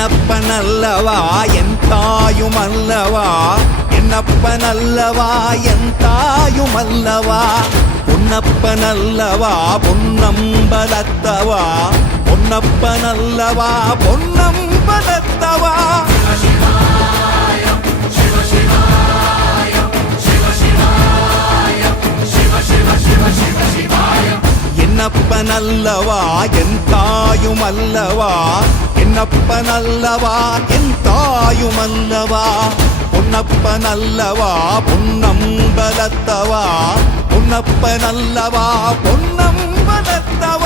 என்னப்பனல்லவா என் தாயுமல்லவா, என்னப்பனல்லவா என் தாயுமல்லவா, பொன்னப்பனல்லவா பொன்னம்பலத்தவா, பொன்னப்பனல்லவா பொன்னம்பலத்தவா. என்னப்பனல்லவா என் தாயுமல்லவா, என்னப்பனல்லவா என் தாயுமல்லவா, பொன்னப்பனல்லவா பொன்னம்பலத்தவா, பொன்னப்பனல்லவா பொன்னம்பலத்தவா.